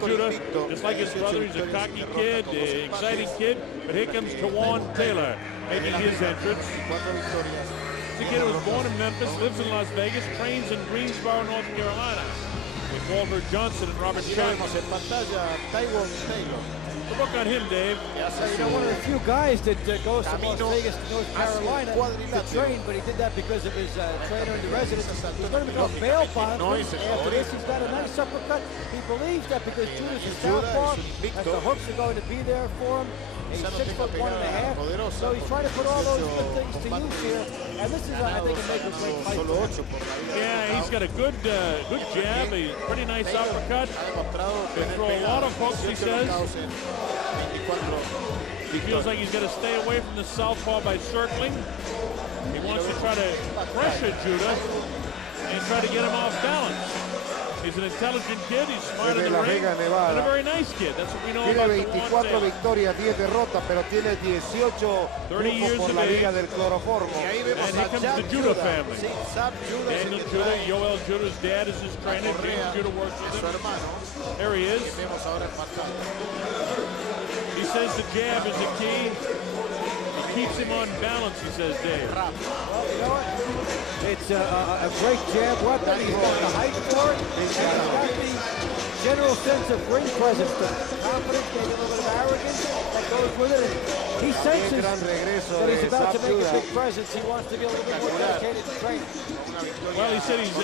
Judah, just like his brother, he's a cocky kid, exciting kid. But here comes Tiwon Taylor making his entrance. The kid who was born in Memphis, lives in Las Vegas, trains in Greensboro, North Carolina, with Walter Johnson and Robert Chapman. Tiwon Taylor. The book on him, Dave. Yes, you know, one of the few guys that goes from Las Vegas to North Carolina to train, but he did that because of his trainer in the residence. He's going to become bail bond. After this, he's got a nice uppercut. He believes that because Judah's a southpaw, that the hooks are going to be there for him. He's 6'1.5", so he's trying to put all those good things to use here. And this is, I think, a make or break fight. Yeah, he's got a good jab, a pretty nice uppercut. Can throw a lot of hooks, he says. He feels like he's got to stay away from the southpaw by circling. He wants to try to pressure Judah and try to get him off balance. He's an intelligent kid, he's smart in the ring, and a very nice kid. That's what we know about Tiene 24 victorias, 10 derrotas, pero tiene 18 triunfos por la Liga del Cloroformo. And here comes the Judah family. Daniel Judah, Yoel Judah's dad is his trainer. James Judah works with him. There he is. He says the jab is the key. It keeps him on balance, he says, Dave. Well, you know what? It's a great jab weapon. He's got the height for it. And he's got the general sense of ring presence, the confidence, maybe a little bit of arrogance that goes with it. And he senses that he's about to make a big presence. He wants to be a little bit more dedicated to training. Well, he said he's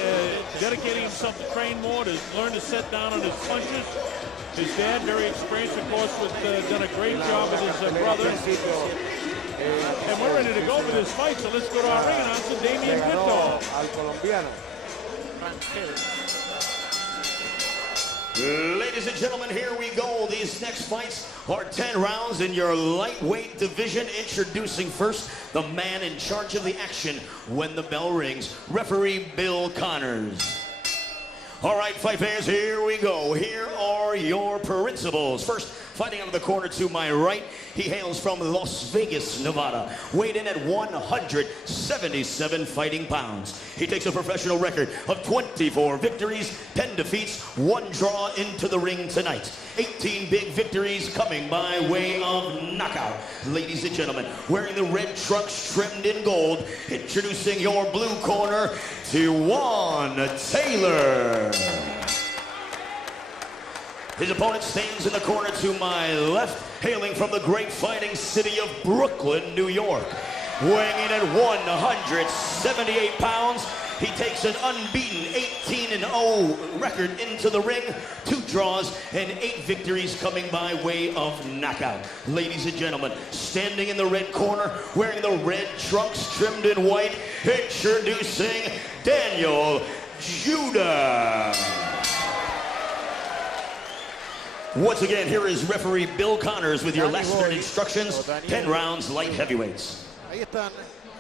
dedicating himself to train more, to learn to set down on his punches. His dad, very experienced, of course, done a great job with his brother. And we're ready to go for this fight, so let's go to our ring announcer, Damian Pinto. Ladies and gentlemen, here we go. These next fights are 10 rounds in your lightweight division. Introducing first the man in charge of the action when the bell rings, referee Bill Connors. All right, fight fans, here we go. Here are your principals. First, fighting out of the corner to my right, he hails from Las Vegas, Nevada, weighed in at 177 fighting pounds. He takes a professional record of 24 victories, 10 defeats, 1 draw into the ring tonight. 18 big victories coming by way of knockout. Ladies and gentlemen, wearing the red trunks trimmed in gold, introducing your blue corner, Tiwon Taylor. His opponent stands in the corner to my left, hailing from the great fighting city of Brooklyn, New York. Weighing in at 178 pounds, he takes an unbeaten 18-0 record into the ring, 2 draws and 8 victories coming by way of knockout. Ladies and gentlemen, standing in the red corner, wearing the red trunks trimmed in white, introducing Daniel Judah. Once again, here is referee Bill Connors with your last minute instructions, 10 rounds, light heavyweights. Ahí están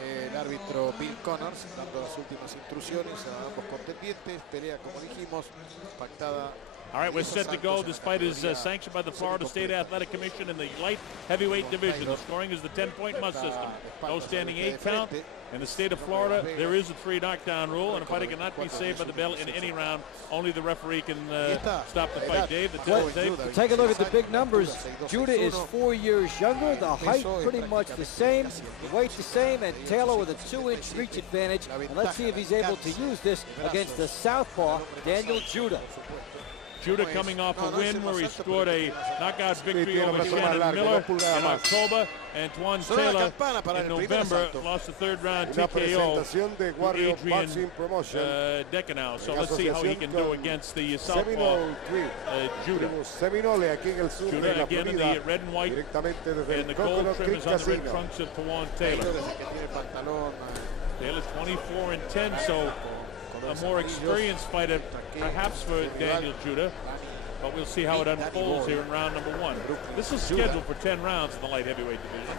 el árbitro Bill Connors dando las últimas instrucciones a ambos contendientes. Pelea, como dijimos, pactada. All right, we're set to go. This fight is sanctioned by the Florida State Athletic Commission in the light heavyweight division. The scoring is the 10-point must system. No standing 8 count. In the state of Florida, there is a 3 knockdown rule, and a fighter cannot be saved by the bell in any round. Only the referee can stop the fight. Dave, take a look at the big numbers. Judah is 4 years younger, the height pretty much the same, the weight the same, and Taylor with a 2-inch reach advantage. And let's see if he's able to use this against the southpaw, Daniel Judah. Judah coming off a win where he scored a knockout victory over Shannon Miller in October, and Tiwon Taylor in November lost the 3rd round TKO to Adrian Decanau. So let's see how he can do against the southpaw Judah. Judah again in the red and white, and the gold trim is on the red trunks of Tiwon Taylor. Taylor's 24-10, so a more experienced fighter perhaps for Daniel Judah, but we'll see how it unfolds here in round number 1. This is scheduled for 10 rounds in the light heavyweight division.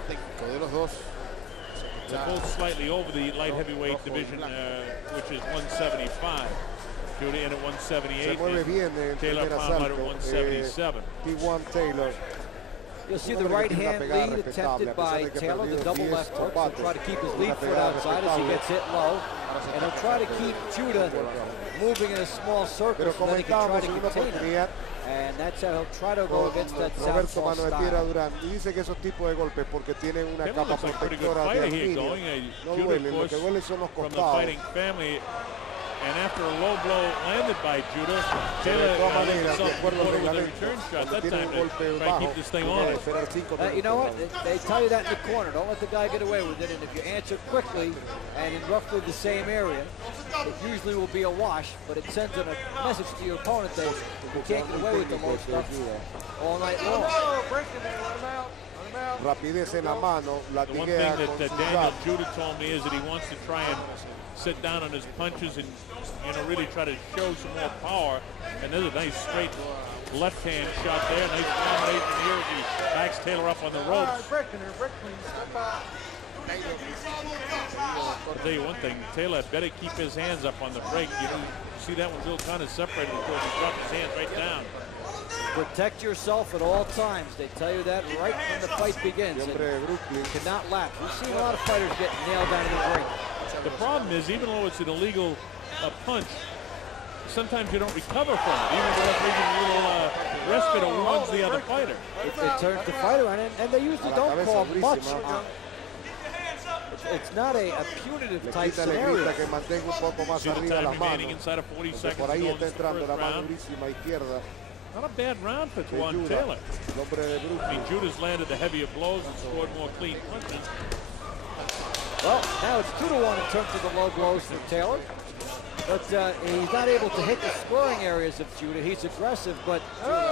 They're both slightly over the light heavyweight division, which is 175. Judah in at 178, Taylor found out at 177. You'll see the right hand lead attempted by Taylor, the double left hook. He'll try to keep his lead foot outside as he gets hit low. And he'll try to keep Judah moving in a small circle so that he can try to contain him. And that's how he'll try to go against that Roberto southpaw Mano de Tierra style. Durán. Y dice que esos tipos de golpes, porque tienen una Taylor capa looks like a pretty good protectora de fighter here aluminio, no Judah, duelen, of lo course, que duele son los from the costados. fighting family. And after a low blow landed by Judah, Taylor De todas left maneras, de himself acuerdo al with a reglamento, return shot cuando that tiene time un to golpe try and bajo, keep this thing tiene on que it. esperar 5 minutos. You know what? They tell you that in the corner. Don't let the guy get away with it. And if you answer quickly and in roughly the same area, it usually will be a wash, but it sends a message to your opponent that you can't get away with the low stuff all night long. Rapidez en la mano, The one thing latiguea con that su Daniel jab. Judah told me is that he wants to try and sit down on his punches and really try to show some more power. And there's a nice straight left hand shot there. Nice combination here as he backs Taylor up on the ropes. I'll tell you one thing, Taylor better keep his hands up on the break. You see that one real kind of separated because he dropped his hands right down. Protect yourself at all times. They tell you that right when the fight begins. And you cannot lapse. We've seen a lot of fighters get nailed down in the ring. The problem is, even though it's an illegal punch, sometimes you don't recover from it. Even if there's a little respite or warns the other fighter. It turns the fight around, and they usually don't call much. It's not a punitive type scenario. Que mantenga un poco más See the arriba time las remaining manos. inside of 40 Porque seconds por to ahí go in está this entrando first la mano round. durísima izquierda. Not a bad round for de Tiwon Judah, Taylor. el hombre de I mean, Brooklyn. Judah's landed the heavier blows and scored more clean punches. Well, now it's 2-1 in terms of the low blows for Taylor. But he's not able to hit the scoring areas of Judah. He's aggressive, but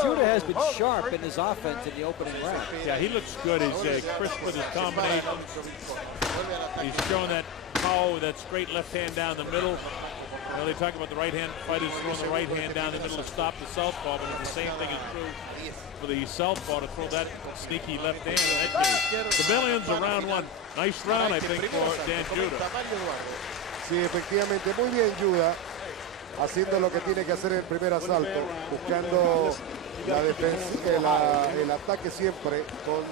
Judah has been sharp in his offense in the opening round. Yeah, he looks good. He's crisp with his combinations. He's showing that power with that straight left hand down the middle. You know, they talk about the right hand fighters throwing the right hand down the middle to stop the southpaw, but the same thing is true for the southpaw to throw that sneaky left hand in that case. The Billions are round one. Nice round, I think, for Dan Judah. Sí, efectivamente, muy bien Judah, haciendo lo que tiene que hacer en el primer asalto, buscando la defensa, el ataque siempre con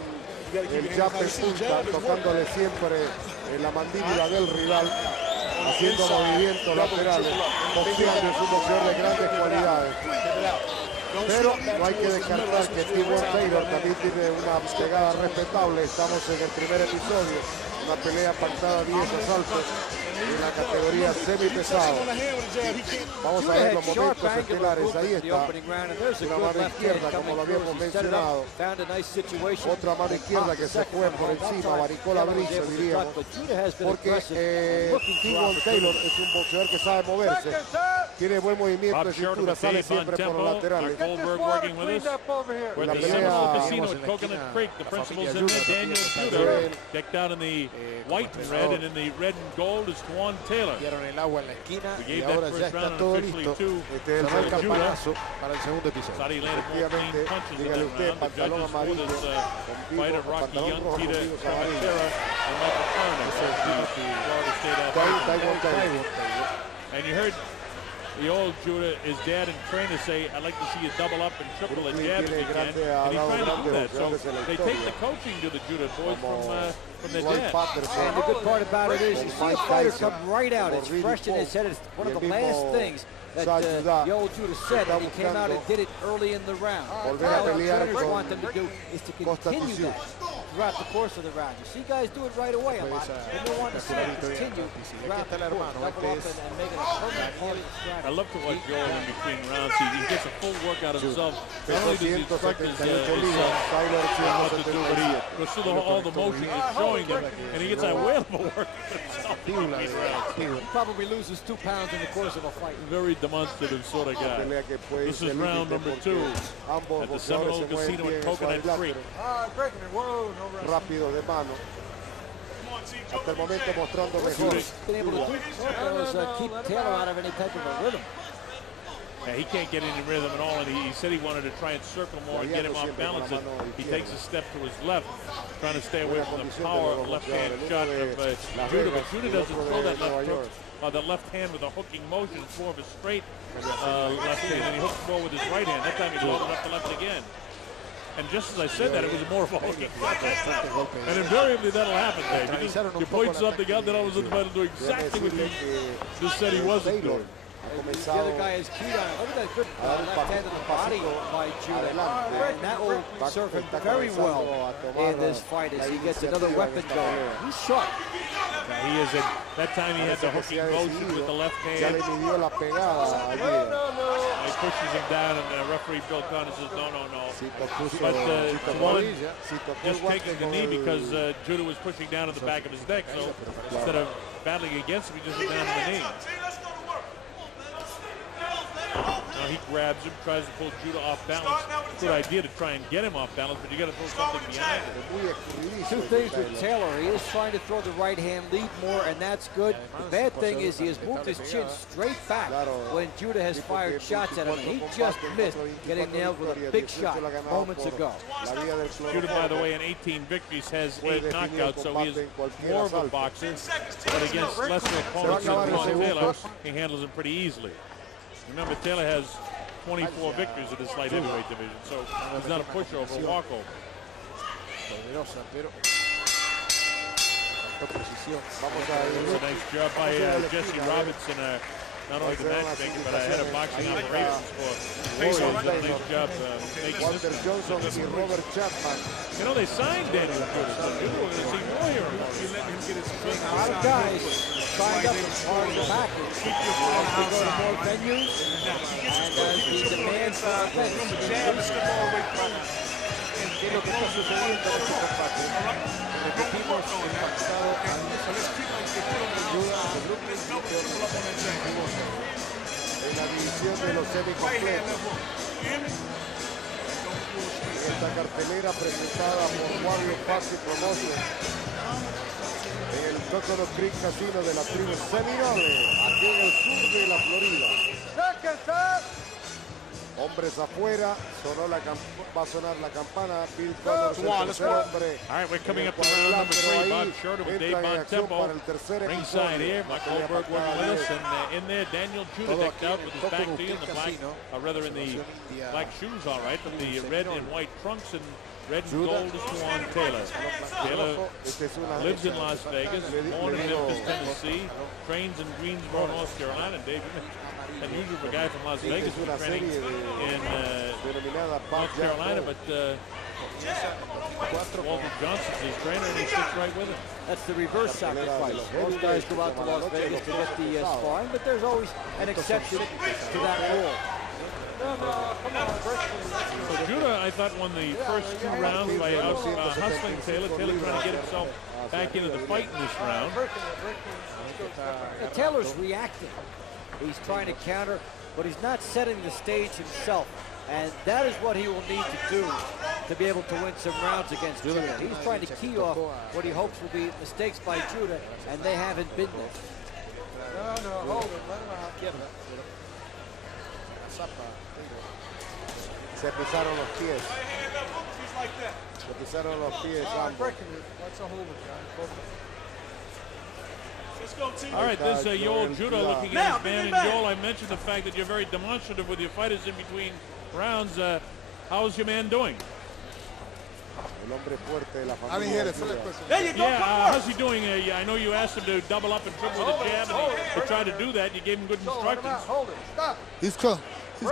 el jab en punta, tocándole siempre en la mandíbula del rival, haciendo movimientos laterales, boxeando, es un boxeador de grandes cualidades. Pero no hay que descartar que Tiwon Taylor también tiene una pegada respetable. Estamos en el primer episodio, una pelea pactada 10 asaltos en la categoría semipesado. Vamos a ver los momentos estelares. Ahí está una mano izquierda, como lo habíamos mencionado. Otra mano izquierda que se fue por encima, abaricó la brisa, diríamos. Porque Tiwon Taylor es un boxeador que sabe moverse. Tiene buen movimiento de cintura, sale siempre por los laterales. Goldberg working with us. We're at the Seminole Casino at Coconut Creek. The principal's in there. Daniel Judah, decked out in the white and red, and in the red and gold is Tiwon Taylor. El agua en la esquina We y gave that ahora ya first está round todo officially listo. to Este es el Campanazo para el segundo episodio. Thought he landed more clean Efectivamente, punches in dígale that usted, round. The pantalón judges for amarillo, this fight are Rocky pantalón Young, rojo, Peter conmigo amarillo. Cavatera, and Michael Furnace, the Florida State Tiwon athlete. Taylor. And you heard the old Judah, his dad and trainer say, I'd like to see you double up and triple the jabs if you can. And he's trying to do that. So they take the coaching to the Judah boys from their dad. And the good part about it is you see a fighter come right out. It's fresh in his head. It's one of the last things that the old Judah said, and he came out and did it early in the round. All the trainers want them to do is to continue that throughout the course of the round. You see guys do it right away a lot, and they want to see it continue throughout the course, double up and make it a permanent part of the strategy. I love to watch Joel in between rounds. He gets a full workout of himself. Not only does he instruct his son what to do, but he goes through all the motion he's showing him, and he gets that whale of a work himself. He probably loses 2 pounds in the course of a fight. Very demonstrative sort of guy. This is round number 2 at the Seminole Casino at Coconut Creek. Rápido de mano. Hasta el momento mostrando mejor. Been able to keep Taylor out of any type of a rhythm. Yeah, he can't get any rhythm at all, and he said he wanted to try and circle more and get him off balance. And he takes a step to his left, trying to stay away from the power left-hand shot of Judah. But Judah doesn't throw that left hook, that left hand with a hooking motion. It's more of a straight left hand, and he hooks more with his right hand. That time he goes left to left again. And just as I said that, it was more of a hooking. And invariably that'll happen, Dave. You point something out, then all of a sudden the fighter will do exactly what you just said he wasn't doing. The other guy is keyed on it. Look at that good left hand in the body by Judah. And that will serve him very well in this fight as he gets another weapon going. He's sharp. He is in. That time he had the hooking motion with the left hand. He pushes him down, and the referee Bill Connor says, no. But Tiwon just taking the knee because Judah was pushing down on the back of his neck. So instead of battling against him, he just went down to the knee. Now he grabs him, tries to pull Judah off balance. Good idea to try and get him off balance, but you got to throw something behind him. Two things with Taylor. He is trying to throw the right hand lead more, and that's good. The bad thing is he has moved his chin straight back when Judah has fired shots at him. He just missed getting nailed with a big shot moments ago. Judah, by the way, in 18 victories has 8 knockouts, so he is more of a boxer. But against lesser opponents than Tiwon Taylor, he handles him pretty easily. Remember, Taylor has 24 victories in this light heavyweight division, so he's not a pushover, a walkover. It's a nice job by Jesse Robinson, not only the matchmaker, but I had a boxing operations for Warriors. Nice job making this. You know, they signed Daniel Judah, so we're going to see more here. You let him get his swing. A lot of guys signed up as part of the package. Keep your to go to more venues, and the demand for events. Lo que está sucediendo en este combate. Repetimos, impactado en la división de los semicompletos. Esta cartelera presentada por Warrior Party Promotion en el Coconut Creek Casino de la tribu Seminole, aquí en el sur de la Florida. Hombres afuera, va a sonar la campana. Bill Connors, el tercer hombre. All right, we're coming up to round number 3. Bob Shorter with Dave Bontempo. Ringside here, Mike Goldberg working with us. And in there, Daniel Judah decked out with his back tee and the black, rather in the black shoes, all right, but the red and white trunks and red and gold is Tiwon Taylor. Taylor lives in Las Vegas, born in Memphis, Tennessee, trains in Greensboro, North Carolina. Dave, unusual for a guy from Las Vegas to be training in North Carolina, but Walter Johnson's his trainer, and he sits right with him. That's the reverse sacrifice. Most guys go out to Las Vegas to get the sparring, but there's always an exception to that rule. So Judah, I thought, won the first 2 rounds by hustling Taylor. Taylor trying to get himself back into the fight in this round. Taylor's reacting. He's trying to counter, but he's not setting the stage himself. And that is what he will need to do to be able to win some rounds against Judah. He's trying to key off what he hopes will be mistakes by Judah, and they haven't been there. No, hold it. Let him out. Get it. Se pisaron los pies. Se pisaron los pies. That's a hold it, All right, this Yoel Judah looking at his man. And Yoel, I mentioned the fact that you're very demonstrative with your fighters in between rounds. How's your man doing? I didn't hear it. There you go. Yeah, how's he doing? I know you asked him to double up and triple with a jab, and he tried to do that. You gave him good instructions. Hold it. Stop. He's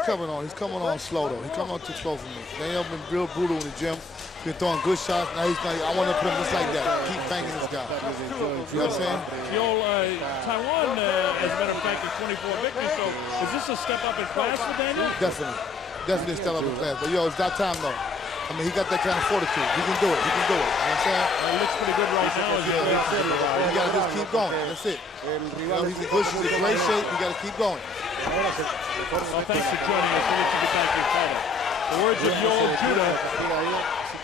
coming on. He's coming on slow though. He's coming on too slow for me. Daniel been real brutal in the gym. Been throwing good shots. Now he's like, I want to put him just like that. Keep banging this guy. You know what I'm saying? Tiwon, as a matter of fact, is 24 victories. So is this a step up in class for Daniel? Definitely a step up in class. But yo, it's that time though. I mean, he got that kind of fortitude. He can do it. You know what I'm saying? It looks pretty good right now. You got to just keep going. That's it. You know, he's in great shape. You got to keep going. Well, thanks for joining us. We'll let you get back to your fighter. The words of Yoel Judah,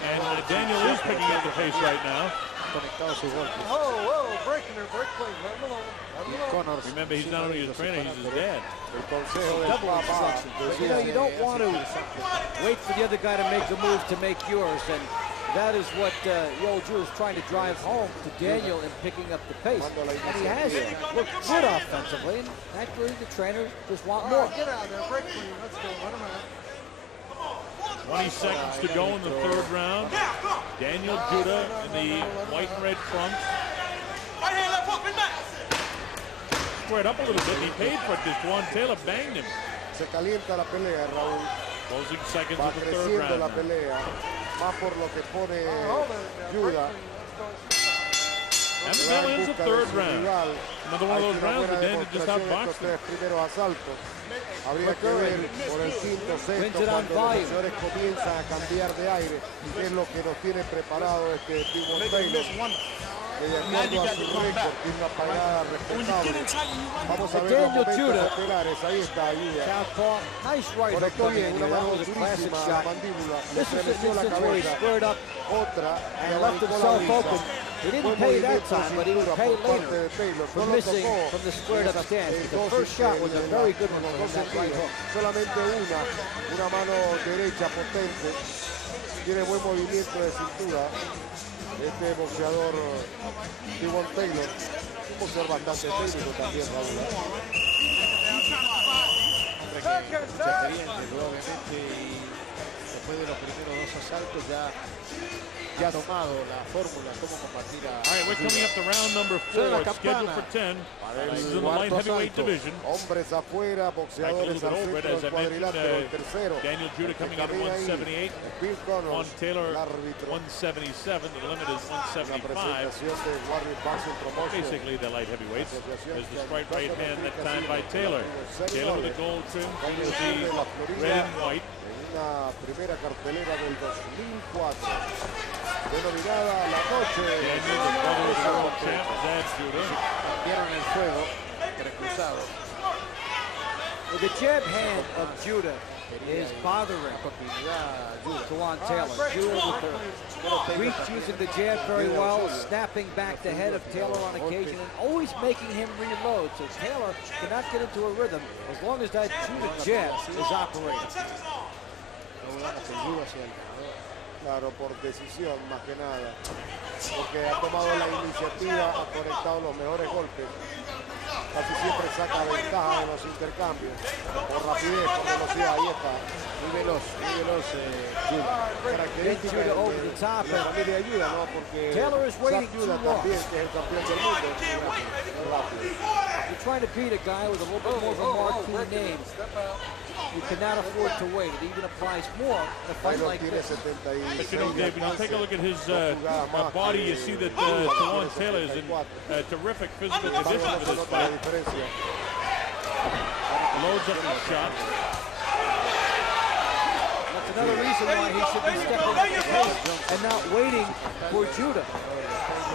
and Daniel is picking up the pace right now. Whoa, breaking her, break, please. Let him alone. Remember, he's not only his trainer, he's his dad. You know, you don't want to wait for the other guy to make a move to make yours, and that is what Yoel Judah is trying to drive home to Daniel in picking up the pace. And he has looked good offensively, and actually the trainer just want more. Get out there, break clean. Let's go. Let him out. 20 seconds to go in the 3rd round. Daniel Judah in the white and red trunks. squared up a little bit. He paid for it. Tiwon Taylor banged him. Se calienta la pelea, Raúl. Closing seconds Va of the third creciendo la round. pelea. Más por lo que pone Judah. And the bell ends the third round. Another one of those rounds where Dan just outboxed him. Primeros asaltos. Habría que ver por el quinto, sexto, cuando los boxeadores comienzan a cambiar de aire, qué es lo que nos tiene preparado este Tiwon Taylor. Que de acuerdo a su récord tiene una pagada respetable. Vamos a ver los momentos estelares. Ahí está, Judah. Conectó bien, una mano durísima a la mandíbula. Le estremeció la cabeza. Otra, y abanicó la brisa. He didn't pay that time, but he would pay later for missing from the squared up stance. The first shot was a very good one from that right hook. Solamente una mano derecha potente. Tiene buen movimiento de cintura. Este boxeador Tiwon Taylor, un boxeador bastante técnico también, Raúl. Mucha experiencia, probablemente, y después de los primeros dos asaltos ya ha tomado la fórmula cómo combatir a... All right, we're coming up to round number 4. It's scheduled for 10. This is in the light heavyweight division. Hombres afuera, boxeadores al centro del cuadrilátero, el tercero. Daniel Judah coming out at 178. Tiwon Taylor 177. The limit is 175. Basically the light heavyweights. There's the straight right hand that time by Taylor. Taylor with the gold trim, the red and white. Una primera cartelera del 2004 denominada La Noche. Cambiaron el juego, cruzado. The jab hand of Judah is bothering Tiwon Taylor. Judah with the reach, using the jab very well, snapping back the head of Taylor on occasion, and always making him reload. So Taylor cannot get into a rhythm as long as that Judah jab is operating. Claro, por decisión más que nada, porque ha tomado la iniciativa, ha conectado los mejores golpes, casi siempre saca ventaja en los intercambios, por rapidez, por velocidad. Ahí está, muy veloz Judah. Característica de la familia Judah, ¿no? Porque Taylor is waiting Judah también, que es el campeón del mundo, es rápido. You're trying to beat a guy with a little bit more of a marquee name. You cannot afford to wait. It even applies more in a fight like this. But you know, Dave, when you take a look at his body, you see that Tiwon Taylor is in terrific physical condition for this fight. Loads up his shots. That's another reason why he should be stepping up the pace and not waiting for Judah.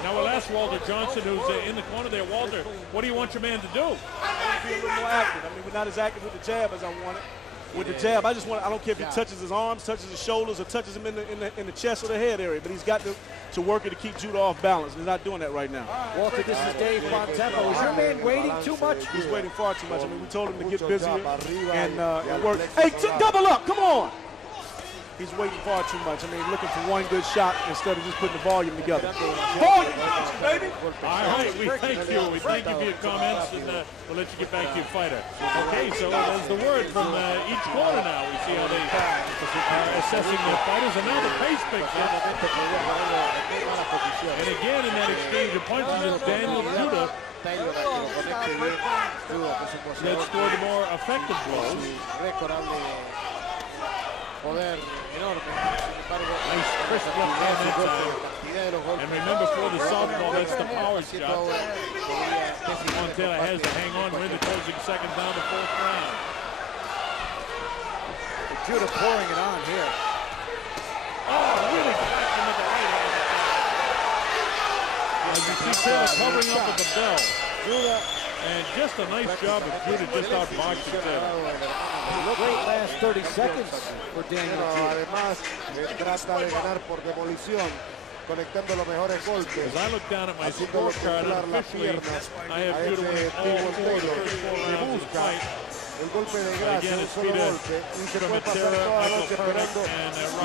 Now we'll ask Walter Johnson, who's in the corner there. Walter, what do you want your man to do? I want to be a little more active. I mean, we're not as active with the jab as I wanted. With the jab, I don't care if he touches his arms, touches his shoulders, or touches him in the chest or the head area, but he's got to work it to keep Judah off balance. He's not doing that right now. Walter, this is Dave Fontempo. Is your man waiting too much? He's waiting far too much. I mean, we told him to get busier and work. Hey, double up, come on! He's waiting far too much. I mean, looking for one good shot instead of just putting the volume together. Volume, baby! All right, we thank you. We thank you for your comments, and we'll let you get back to your fighter. Okay, so there's the word from each corner now. We see how they are assessing their fighters, and now the pace picks up. And again, in that exchange of punches, it's Daniel Judah that scored the more effective blows. Poder enorme, sin embargo, and remember, for the southpaw, that's the power shot. Tiwon Taylor has to hang on. We're in the closing seconds down the fourth round. Judah pouring it on here. Oh, really cracked him with the right hand. As you see Taylor covering up with the bell. Judah, and just a nice job of Judah just outboxing Taylor. Great last 30 seconds for Daniel Judah. Además, trata de ganar por demolición, conectando los mejores golpes. As I look down at my scorecard, officially, I have Judah winning all four of the first 4 rounds of the fight. el golpe de gracia, un solo golpe, y se puede pasar toda la noche esperando y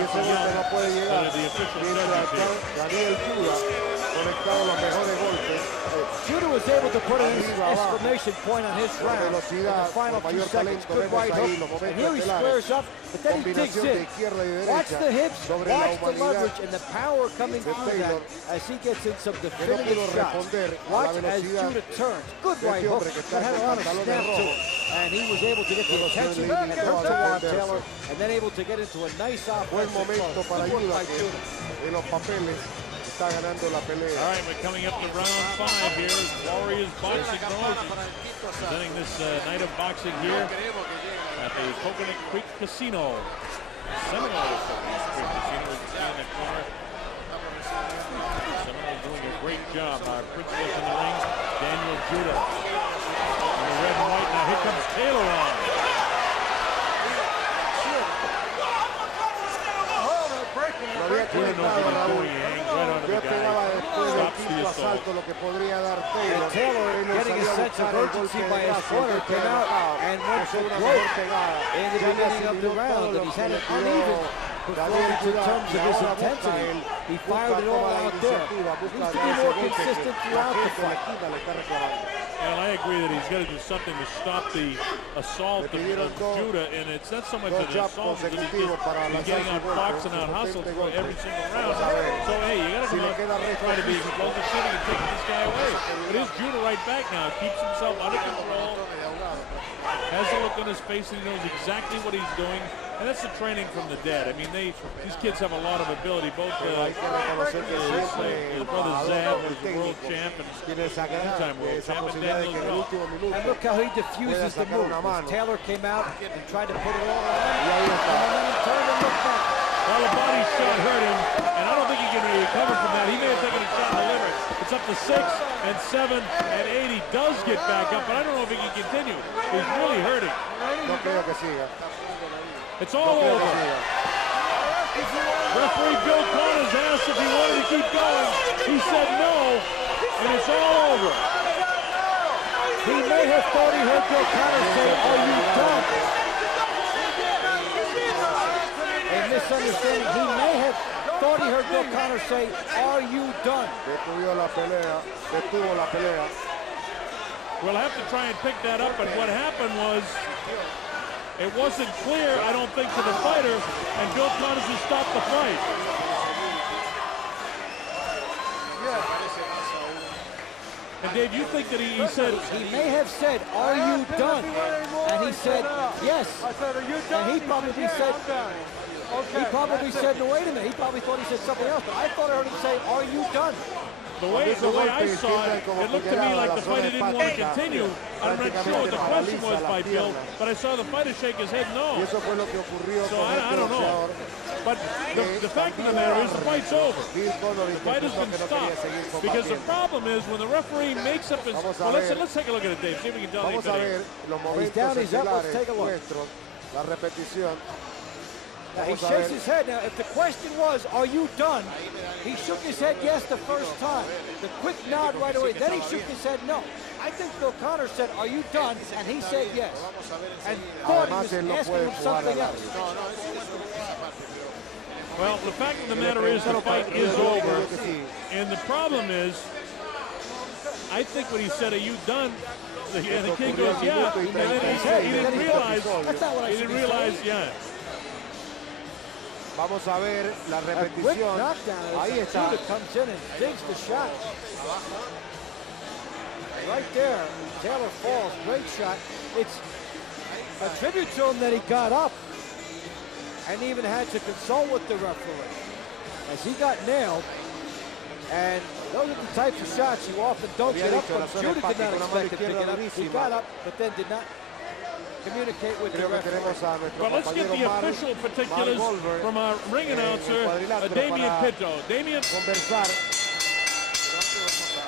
ese golpe no puede llegar. Mientras Daniel Judah conectado los mejores golpes. Judah was able to put an exclamation point on his round. Velocidad, Final con mayor 2 seconds, talento, good vemos right ahí hook. los And here he momentos squares up, but then he digs combinación de in. izquierda y Watch derecha the hips, sobre la watch the humanidad leverage and the power coming de through that Taylor, as he gets in some que no definitive pudo shots. responder a la Watch as velocidad Judah turns. Good de right este hook hombre que está that had a con lot of pantalones snap to it. rojos. And he was able to get the attention limitó a from defenderse. Taylor and then able to get into a nice Buen offensive momento cross. para Good work Judah, by que Judah. en los papeles está ganando la pelea. All right, we're coming up to round 5 here as Warriors Boxing Promotions presenting this night of boxing here at the Coconut Creek Casino. Seminoles Coconut Creek Casino, as you see in the corner. Seminoles doing a great job. Our principals in the ring, Daniel Judah. In the red and white, now here comes Taylor on. Lo había conectado Raúl. Yo esperaba después del quinto asalto lo que podría dar Taylor. Taylor getting a sense of urgency by his corner came out and went for broke in the beginning of the round. And he's had an uneven performance in terms of his intensity. He fired it all out there. Needs to be more consistent throughout the fight. Well, I agree that he's got to do something to stop the assault of Judah, and it's not so much an assault as he's getting out box and out hustle for every single round. So, hey, you got to come out and try to be explosive shooting and take this guy away. But here's Judah right back now, keeps himself under control, has a look on his face, and he knows exactly what he's doing. And that's the training from the dead. I mean, these kids have a lot of ability. Both his brother Zab, who's the world champ and two-time world champ, and Daniel Judah. And look how he diffuses the move. Taylor came out and tried to put it all on. And turned and looked back. Well, the body shot hurt him, and I don't think he can recover from that. He may have taken a shot in the liver. It's up to 6 and 7 and 8. He does get back up, but I don't know if he can continue. He's really hurting. No creo que siga. It's all over. Referee Bill Connors asked if he wanted to keep going. He said no, and it's all over. He may have thought he heard Bill Connors say, "Are you done?" A misunderstanding. He may have thought he heard Bill Connors say, "Are you done?" Detuvo la pelea. We'll have to try and pick that up, but what happened was it wasn't clear, I don't think, to the fighter, and Bill Connors has stopped the fight. And Dave, you think that he said... He may have said, "Are you done?" And he said, "Yes." And he probably said, "No, wait a minute." He probably thought he said something else, but I thought I heard him say, "Are you done?" The way I saw it, it looked to me like the fighter didn't want to continue. I'm not sure what the question was by Bill, but I saw the fighter shake his head no. So I don't know. But the fact of the matter is the fight's over. The fight has been stopped. Because the problem is when the referee makes up his... Well, let's take a look at it, Dave. See if we can tell Vamos a ver los momentos He's up. Let's take a look. nuestros, la repetición. Now, he shakes his head. Now, if the question was, "Are you done?" he shook his head yes the first time. The quick nod right away. Then he shook his head no. I think Bill Connors said, "Are you done?" and he said yes. And thought he was asking him something else. Well, the fact of the matter is the fight is over. And the problem is, I think when he said, "Are you done?" the kid goes, "Yeah." And then he didn't realize, yeah. Vamos a ver la repetición. Ahí está. Comes in and digs the shot. Right there, Taylor falls. Great shot. It's a tribute to him that he got up and even had to consult with the referee as he got nailed. And those are the types of shots you often don't get up. But Judah did not expect him to get up. He got up, but then did not communicate with the referee. But let's get the official particulars from our ring announcer, Damian Pinto. Damian.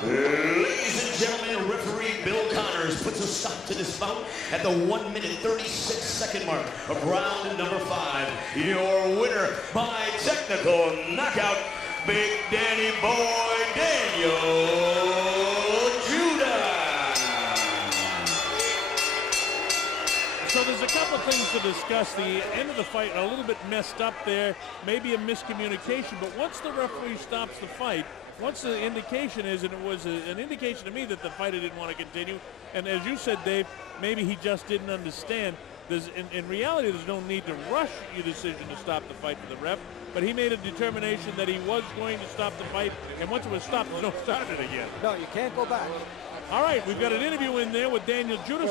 Ladies and gentlemen, referee Bill Connors puts a stop to this bout at the 1 minute 36-second mark of round number 5. Your winner by technical knockout, Big Danny Boy Daniel Judah. So couple things to discuss. The end of the fight a little bit messed up there, maybe a miscommunication, but once the referee stops the fight, once the indication is, and it was an indication to me that the fighter didn't want to continue, and as you said, Dave, maybe he just didn't understand. In reality, there's no need to rush your decision to stop the fight for the ref, but he made a determination that he was going to stop the fight, and once it was stopped, there's no starting it again. No, you can't go back. All right, we've got an interview in there with Daniel Judas.